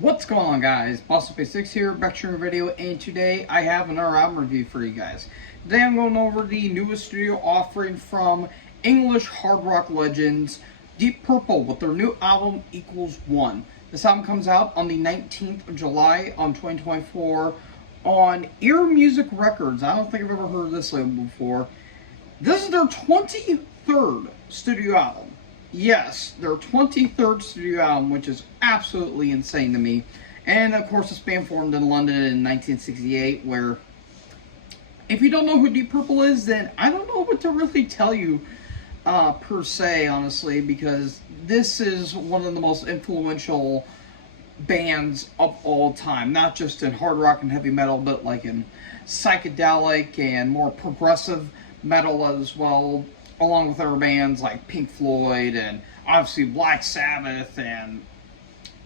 What's going on, guys? Boss6 here, back to your video, and today I have another album review for you guys. Today I'm going over the newest studio offering from English hard rock legends Deep Purple with their new album Equals One. This album comes out on the 19th of July on 2024 on Ear Music Records. I don't think I've ever heard of this label before. This is their 23rd studio album. Yes, their 23rd studio album, which is absolutely insane to me. And of course, this band formed in London in 1968, where, if you don't know who Deep Purple is, then I don't know what to really tell you, per se, honestly, because this is one of the most influential bands of all time. Not just in hard rock and heavy metal, but like in psychedelic and more progressive metal as well, along with other bands like Pink Floyd and obviously Black Sabbath and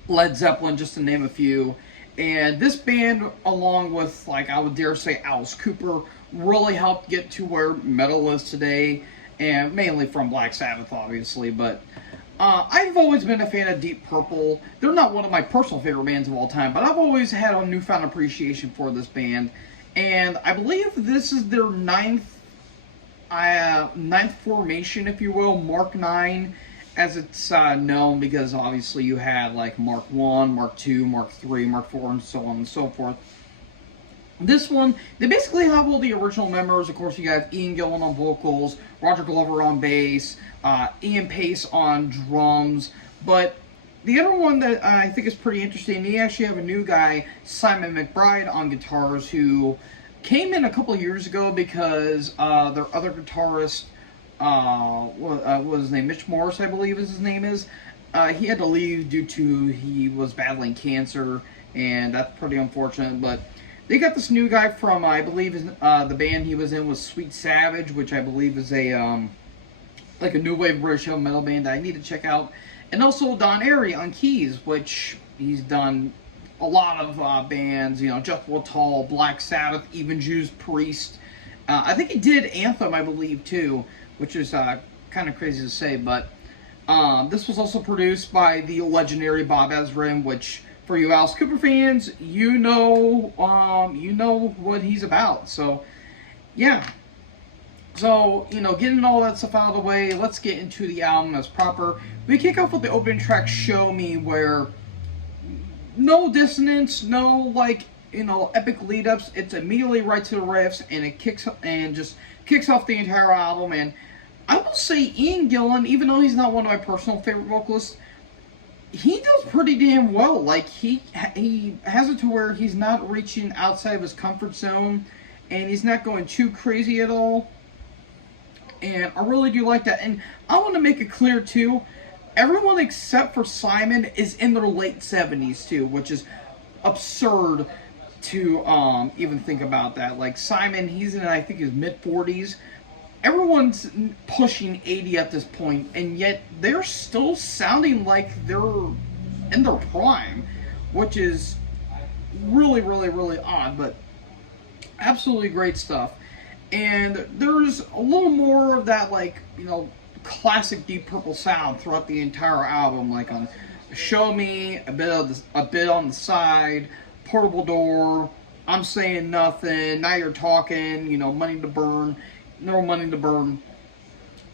Led Zeppelin, just to name a few. And this band, along with, like, I would dare say Alice Cooper, really helped get to where metal is today, and mainly from Black Sabbath, obviously. But I've always been a fan of Deep Purple. They're not one of my personal favorite bands of all time, but I've always had a newfound appreciation for this band. And I believe this is their ninth formation, if you will, Mark 9, as it's known, because obviously you had like Mark 1, Mark 2, Mark 3, Mark 4, and so on and so forth. This one, they basically have all the original members. Of course, you got Ian Gillan on vocals, Roger Glover on bass, Ian Pace on drums, but the other one that I think is pretty interesting, they actually have a new guy, Simon McBride, on guitars, who came in a couple of years ago because their other guitarist, what was his name? Mitch Morris, I believe his name is. He had to leave due to he was battling cancer, and that's pretty unfortunate. But they got this new guy from, I believe, the band he was in was Sweet Savage, which I believe is a like a new wave British heavy metal band that I need to check out, and also Don Airey on keys, which he's done a lot of bands, you know, Jethro Tull, Black Sabbath, even Judas Priest. I think he did Anthem, I believe, too, which is kind of crazy to say. But this was also produced by the legendary Bob Ezrin, which, for you Alice Cooper fans, you know what he's about. So, yeah. So, you know, getting all that stuff out of the way, let's get into the album as proper. We kick off with the opening track, Show Me, where no dissonance, no, like, you know, epic lead-ups. It's immediately right to the riffs, and it just kicks off the entire album. And I will say, Ian Gillan, even though he's not one of my personal favorite vocalists, he does pretty damn well. Like, he has it to where he's not reaching outside of his comfort zone, and he's not going too crazy at all. And I really do like that. And I want to make it clear, too, everyone except for Simon is in their late 70s, too, which is absurd to even think about that. Like, Simon, he's in, I think, his mid-40s. Everyone's pushing 80 at this point, and yet they're still sounding like they're in their prime, which is really, really, really odd, but absolutely great stuff. And there's a little more of that, like, you know, classic Deep Purple sound throughout the entire album, like on Show Me, a bit on the Side, Portable Door, I'm Saying Nothing, Now You're Talking, you know, Money to Burn, No Money to Burn.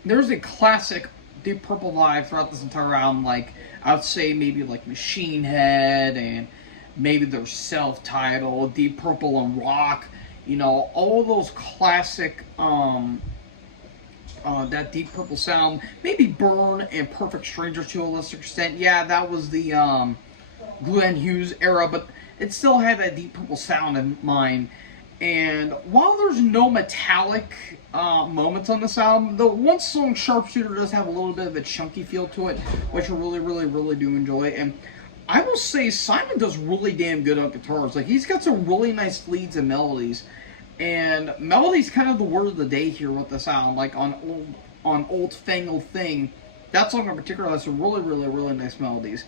There's a classic Deep Purple vibe throughout this entire album, like, I would say maybe like Machine Head, and maybe their self-titled, Deep Purple and Rock, you know, all those classic, that Deep Purple sound. Maybe Burn and Perfect Stranger to a lesser extent. Yeah, that was the Glenn Hughes era, but it still had that Deep Purple sound in mind. And while there's no metallic moments on this album, the one song, Sharpshooter, does have a little bit of a chunky feel to it, which I really, really, really do enjoy. And I will say Simon does really damn good on guitars. Like, he's got some really nice leads and melodies. And melody's kind of the word of the day here with this album. Like on Old Fangled Thing, that song in particular has some really, really, really nice melodies.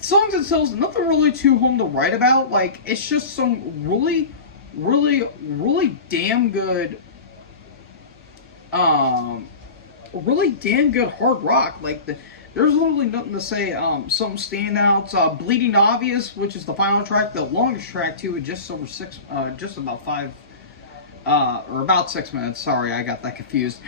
The songs themselves, nothing really too home to write about. Like, it's just some really, really, really damn good, really damn good hard rock. Like, There's literally nothing to say. Some standouts. Bleeding Obvious, which is the final track, the longest track too, just over just about 5, or about 6 minutes. Sorry, I got that confused.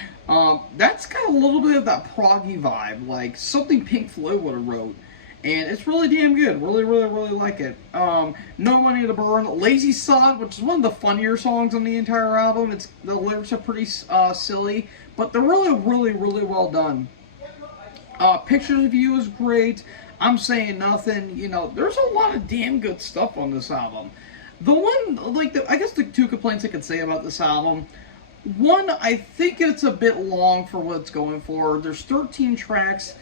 That's got a little bit of that proggy vibe, like something Pink Floyd would have wrote. And it's really damn good. Really, really, really like it. No Money to Burn. Lazy Sod, which is one of the funnier songs on the entire album. The lyrics are pretty silly, but they're really, really, really well done. Pictures of You is great. I'm Saying Nothing. You know, there's a lot of damn good stuff on this album. The one, like, I guess the two complaints I could say about this album. One, I think it's a bit long for what it's going for. There's 13 tracks.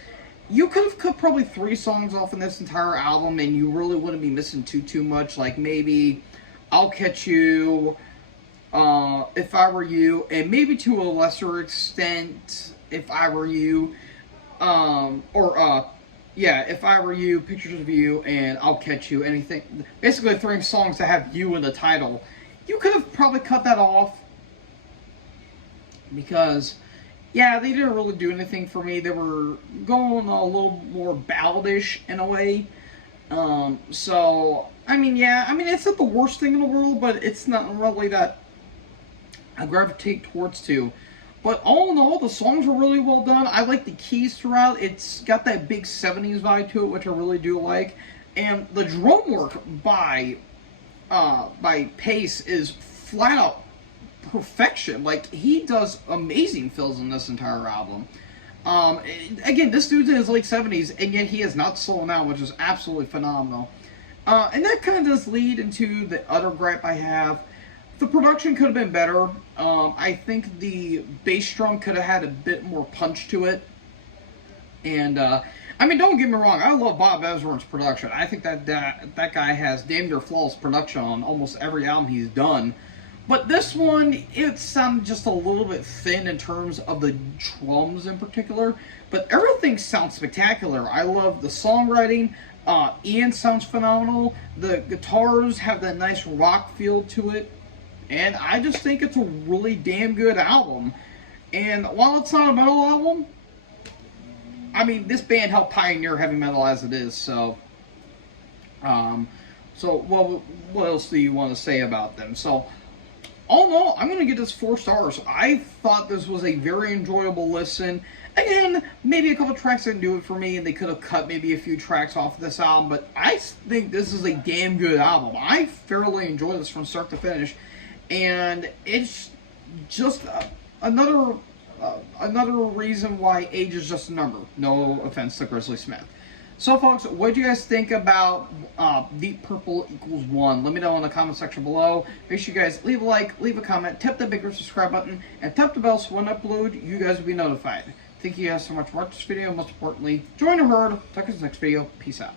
You could have cut probably 3 songs off in this entire album, and you really wouldn't be missing too much. Like maybe I'll Catch You, If I Were You, and maybe to a lesser extent, If I Were You, If I Were You, Pictures of You, and I'll Catch You. Anything, basically 3 songs that have you in the title. You could have probably cut that off because, yeah, they didn't really do anything for me. They were going a little more balladish in a way. So, I mean, it's not the worst thing in the world, but it's not really that I gravitate towards too. But all in all, the songs were really well done. I like the keys throughout. It's got that big 70s vibe to it, which I really do like. And the drum work by Pace is flat out perfection. Like, he does amazing fills in this entire album. Again, this dude's in his late 70s, and yet he is not slowing down, which is absolutely phenomenal. And that kind of does lead into the other gripe I have. The production could have been better. I think the bass drum could have had a bit more punch to it. And, I mean, don't get me wrong, I love Bob Ezrin's production. I think that guy has damn near flawless production on almost every album he's done. But this one, it sounded just a little bit thin in terms of the drums in particular. But everything sounds spectacular. I love the songwriting. Ian sounds phenomenal. The guitars have that nice rock feel to it. And I just think it's a really damn good album. And while it's not a metal album, I mean, this band helped pioneer heavy metal as it is. So what else do you want to say about them? So, all in all, I'm going to give this 4 stars. I thought this was a very enjoyable listen. Again, maybe a couple tracks didn't do it for me, and they could have cut maybe a few tracks off of this album, but I think this is a damn good album. I fairly enjoy this from start to finish, and it's just another reason why age is just a number. No offense to Grizzly Smith. So, folks, what do you guys think about Deep Purple equals 1? Let me know in the comment section below. Make sure you guys leave a like, leave a comment, tap that bigger subscribe button, and tap the bell so when I upload, you guys will be notified. Thank you guys so much for watching this video, and most importantly, join the herd. Talk to you in the next video. Peace out.